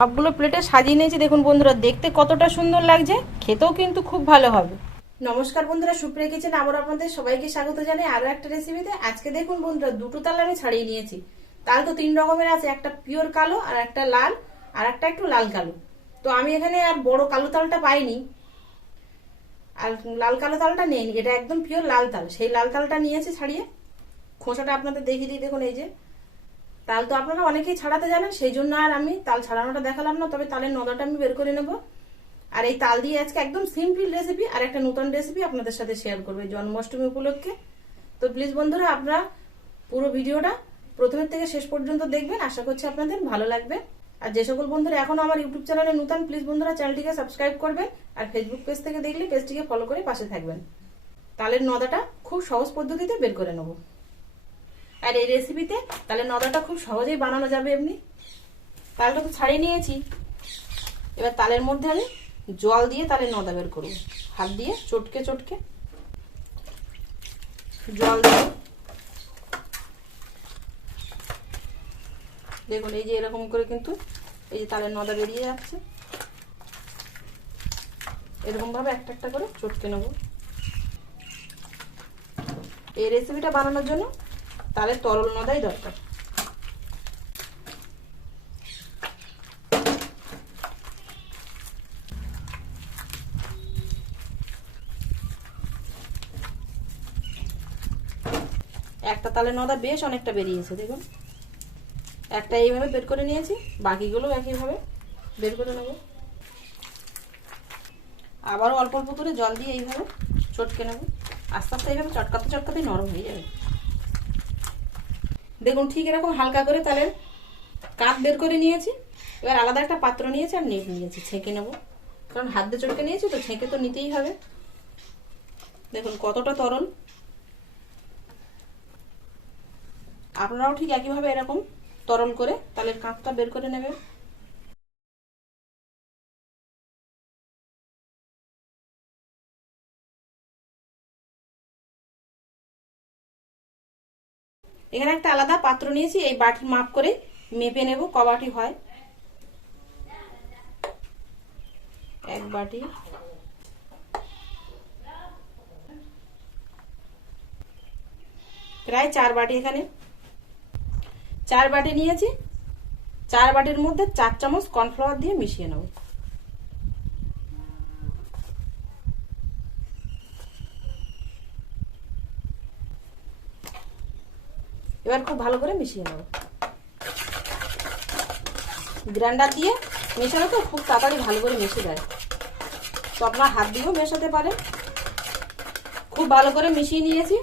সবগুলো প্লেটে সাজিয়ে নিয়েছি। দেখুন বন্ধুরা, দেখতে কতটা সুন্দর লাগছে, খেতেও কিন্তু খুব ভালো হবে। নমস্কার বন্ধুরা, সুপ্রিয়া কিচেনে আবার আপনাদের সবাইকে স্বাগত জানাই আরো একটা রেসিপিতে। আজকে দেখুন বন্ধুরা, দুটো তাল আমি ছাড়িয়ে নিয়েছি। তাল তো তিন রকমের আছে, একটা পিওর কালো, আর একটা লাল, আর একটা একটু লাল কালো। তো আমি এখানে আর বড় কালো তালটা পাইনি, আর লাল কালো তালটা নেইনি, এটা একদম পিওর লাল তাল। সেই লাল তালটা নিয়েছি ছাড়িয়ে। খোসাটা আপনাদের দেখিয়ে দিই। দেখুন এই যে তাল তো আপনারা অনেকেই ছাড়াতে জানেন, সেই জন্য আর আমি তাল ছাড়ানোটা দেখালাম না, তবে তালের নদাটা আমি বের করে নেব। আর এই তাল দিয়ে আজকে একদম সিম্পল রেসিপি আর একটা নতুন রেসিপি আপনাদের সাথে শেয়ার করবো জন্মাষ্টমী উপলক্ষে। তো প্লিজ বন্ধুরা, আপনারা পুরো ভিডিওটা প্রথমের থেকে শেষ পর্যন্ত দেখবেন, আশা করছি আপনাদের ভালো লাগবে। আর যে সকল বন্ধুরা এখনো আমার ইউটিউব চ্যানেলে নতুন, প্লিজ বন্ধুরা চ্যানেলটিকে সাবস্ক্রাইব করবেন, আর ফেসবুক পেজ থেকে দেখলে পেজটিকে ফলো করে পাশে থাকবেন। তালের নদাটা খুব সহজ পদ্ধতিতে বের করে নেব, আর এই রেসিপিতে তালের নদাটা খুব সহজেই বানানো যাবে। এমনি তালটা তো ছাড়িয়ে নিয়েছি, এবার তালের মধ্যে আমি জল দিয়ে তালের নদা বের করব। হাত দিয়ে চটকে চটকে জল দিয়ে, দেখুন এই যে এরকম করে কিন্তু এই যে তালের নদা বেরিয়ে যাচ্ছে। এরকম ভাবে একটা একটা করে চটকে নেব। এই রেসিপিটা বানানোর জন্য তালের তরল নদাই দরকার। একটা তালের নদা বেশ অনেকটা বেরিয়েছে, দেখুন একটা এইভাবে বের করে নিয়েছি, বাকিগুলো একইভাবে বের করে নেব। আবারও অল্প অল্প করে জল দিয়ে এইভাবে চটকে নেব। আস্তে আস্তে এইভাবে চটকাতে চটকাতে নরম হয়ে যাবে। দেখুন ঠিক এরকম হালকা করে তালের কাপ বের করে নিয়েছি। এবার আলাদা একটা পাত্র নিয়েছি আর নেট নিয়েছি, ছেঁকে নেব, কারণ হাত দিয়ে চটকে নিয়েছি তো ছেঁকে তো নিতেই হবে। দেখুন কতটা তরল। আপনারাও ঠিক একইভাবে এরকম তরল করে তালের কাঁপটা বের করে নেবেন। এখানে একটা আলাদা পাত্র নিয়েছি, এই বাটির মাপ করে মেপে নেব ক বাটি হয়। এক বাটি, প্রায় 4 বাটি। এখানে 4 বাটি নিয়েছি, 4 বাটির মধ্যে 4 চামচ কর্নফ্লাওয়ার দিয়ে মিশিয়ে নেব। এবার খুব ভালো করে মিশিয়ে নেব। গ্রাইন্ডার দিয়ে মেশানো তো খুব তাড়াতাড়ি ভালো করে মিশে যায়, তো আপনার হাত দিয়েও মেশাতে পারেন। খুব ভালো করে মিশিয়ে নিয়েছি।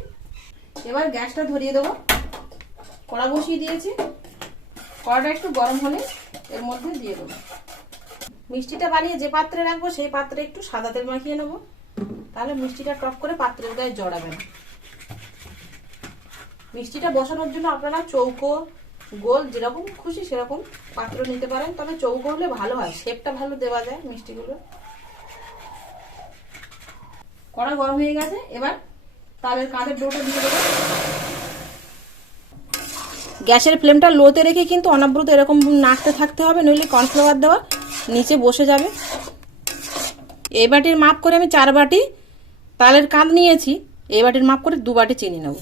এবার গ্যাসটা ধরিয়ে দেবো। কড়া বসিয়ে দিয়েছি, কড়াটা একটু গরম হলে এর মধ্যে দিয়ে দেবো। মিষ্টিটা বানিয়ে যে পাত্রে রাখবো সেই পাত্রে একটু সাদা তেল মাখিয়ে নেবো, তাহলে মিষ্টিটা টপ করে পাত্রের গায়ে জড়াবে না। মিষ্টিটা বসানোর জন্য আপনারা চৌকো, গোল, যেরকম খুশি সেরকম পাত্র নিতে পারেন, তবে চৌকো হলে ভালো হয়, শেপটা ভালো দেওয়া যায় মিষ্টিগুলো। কড়া গরম হয়ে গেছে, এবার তালের কাঁধের ডোটা দিয়ে দেবো। গ্যাসের ফ্লেমটা লোতে রেখে কিন্তু অনবরত এরকম নাড়তে থাকতে হবে, নইলে কর্নফ্লাওয়ার দেওয়া নিচে বসে যাবে। এই বাটির মাপ করে আমি 4 বাটি তালের কাঁধ নিয়েছি, এই বাটির মাপ করে 2 বাটি চিনি নেব।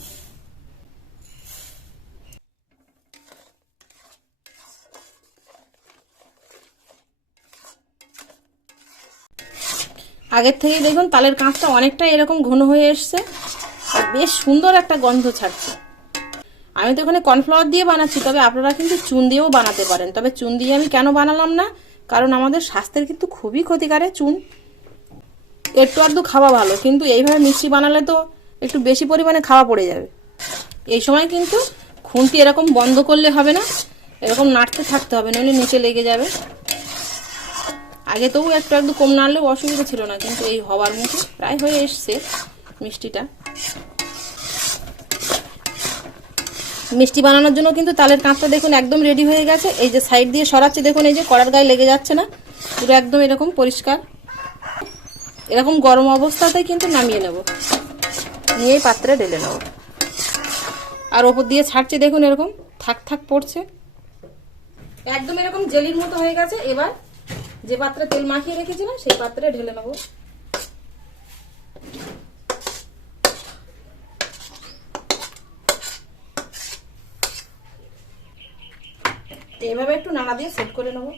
আগের থেকেই দেখুন তালের কাঁচটা অনেকটা এরকম ঘন হয়ে এসছে, আর বেশ সুন্দর একটা গন্ধ ছাড়ছে। আমি তো এখানে কর্নফ্লাওয়ার দিয়ে বানাচ্ছি, তবে আপনারা কিন্তু চুন দিয়েও বানাতে পারেন। তবে চুন দিয়ে আমি কেন বানালাম না, কারণ আমাদের স্বাস্থ্যের কিন্তু খুবই ক্ষতিকারক চুন। একটু আধটু খাওয়া ভালো, কিন্তু এইভাবে মিষ্টি বানালে তো একটু বেশি পরিমাণে খাওয়া পড়ে যাবে। এই সময় কিন্তু খুন্তি এরকম বন্ধ করলে হবে না, এরকম নাড়তে থাকতে হবে, নইলে নিচে লেগে যাবে। আগে তো একটু একটু কম নাড়লেও অসুবিধা ছিল না, কিন্তু এই হওয়ার মুখে প্রায় হয়ে এসছে মিষ্টিটা। মিষ্টি বানানোর জন্য কিন্তু তালের কাঁচটা দেখুন একদম রেডি হয়ে গেছে। এই যে সাইড দিয়ে সরাচ্ছি, দেখুন এই যে কড়ার গায়ে লেগে যাচ্ছে না, পুরো একদম এরকম পরিষ্কার। এরকম গরম অবস্থাতেই কিন্তু নামিয়ে নেব, নিয়েই পাত্রে ঢেলে নেব। আর ওপর দিয়ে ছাড়ছি, দেখুন এরকম থাক থাক পড়ছে। একদম এরকম জেলির মতো হয়ে গেছে। এবার যে পাত্রে তেল মাখিয়ে রেখেছিলাম সেই পাত্রে ঢেলে নেবো। এভাবে একটু নাড়া দিয়ে সেট করে নেবো।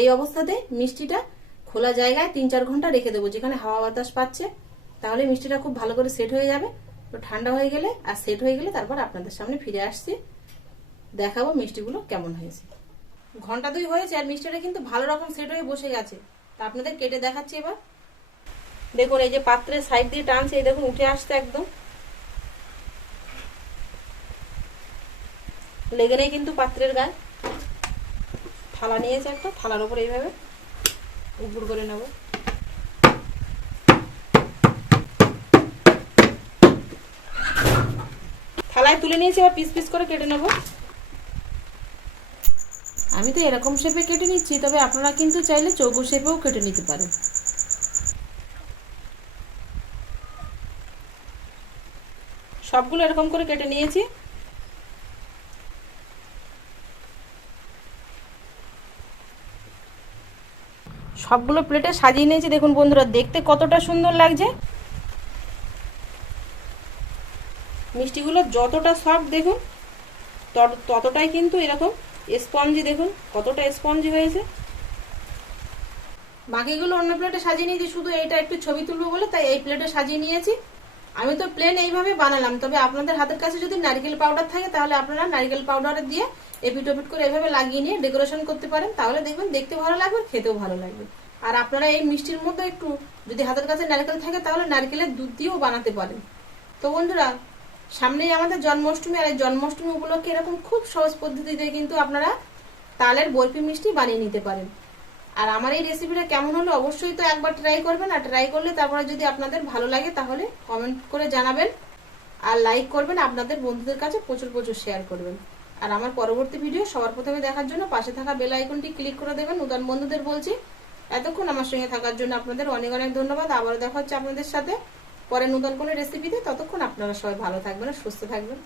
এই অবস্থাতে মিষ্টিটা খোলা জায়গায় 3-4 ঘন্টা রেখে দেবো, যেখানে হাওয়া বাতাস পাচ্ছে, তাহলে মিষ্টিটা খুব ভালো করে সেট হয়ে যাবে। তো ঠান্ডা হয়ে গেলে আর সেট হয়ে গেলে তারপর আপনাদের সামনে ফিরে আসছি, দেখাবো মিষ্টিগুলো কেমন হয়েছে। ঘন্টা 2 হয়েছে আর মিষ্টিটা কিন্তু ভালো রকম সেট হয়ে বসে গেছে। তা আপনাদের কেটে দেখাচ্ছি। এবার দেখুন এই যে পাত্রের সাইড দিয়ে টানছে, এই দেখুন উঠে আসছে, একদম লেগে নেই কিন্তু পাত্রের গায়ে। থালা নিয়েছে একটা, থালার উপর এইভাবে উপর করে নেব। থালায় তুলে নিয়েছি, এবার পিস পিস করে কেটে নেব। আমি তো এরকম শেপে কেটে নিচ্ছি, তবে আপনারা কিন্তু চাইলে চৌকো শেপেও কেটে নিতে পারেন। সবগুলো এরকম করে কেটে নিয়েছি। সবগুলো প্লেটে সাজিয়ে নিয়েছি। দেখুন বন্ধুরা, দেখতে কতটা সুন্দর লাগছে। মিষ্টিগুলো যতটা সফট দেখুন, ততটাই কিন্তু এরকম স্পঞ্জি। দেখুন কতটা স্পঞ্জি হয়েছে। বাকিগুলো অন্য প্লেটে সাজিয়ে নিয়েছি, শুধু এইটা একটু ছবি তুলবো বলে তাই এই প্লেটে সাজিয়ে নিয়েছি। আমি তো প্লেন এইভাবে বানালাম, তবে আপনাদের হাতের কাছে যদি নারকেল পাউডার থাকে তাহলে আপনারা নারকেল পাউডার দিয়ে এপিট ওপিট করে এইভাবে লাগিয়ে নিয়ে ডেকোরেশন করতে পারেন। তাহলে দেখবেন দেখতে ভালো লাগবে, খেতেও ভালো লাগবে। আর আপনারা এই মিষ্টির মধ্যে একটু যদি হাতের কাছে নারকেল থাকে তাহলে নারকেলের দুধ দিয়েও বানাতে পারেন। তো বন্ধুরা, সামনেই আমাদের জন্মাষ্টমী, আর এই জন্মাষ্টমী উপলক্ষে এরকম খুব সহজ পদ্ধতিতে কিন্তু আপনারা তালের বরফি মিষ্টি বানিয়ে নিতে পারেন। আর আমার এই রেসিপিটা কেমন হলো অবশ্যই তো একবার ট্রাই করবেন। আর ট্রাই করলে তারপরে যদি আপনাদের ভালো লাগে তাহলে কমেন্ট করে জানাবেন, আর লাইক করবেন, আপনাদের বন্ধুদের কাছে প্রচুর প্রচুর শেয়ার করবেন। আর আমার পরবর্তী ভিডিও সবার প্রথমে দেখার জন্য পাশে থাকা বেল আইকনটি ক্লিক করে দেবেন। নতুন বন্ধুদের বলছি, এতক্ষণ আমার সঙ্গে থাকার জন্য আপনাদের অনেক অনেক ধন্যবাদ। আবারও দেখা হচ্ছে আপনাদের সাথে পরে নতুন কোনো রেসিপিতে। ততক্ষণ আপনারা সবাই ভালো থাকবেন আর সুস্থ থাকবেন।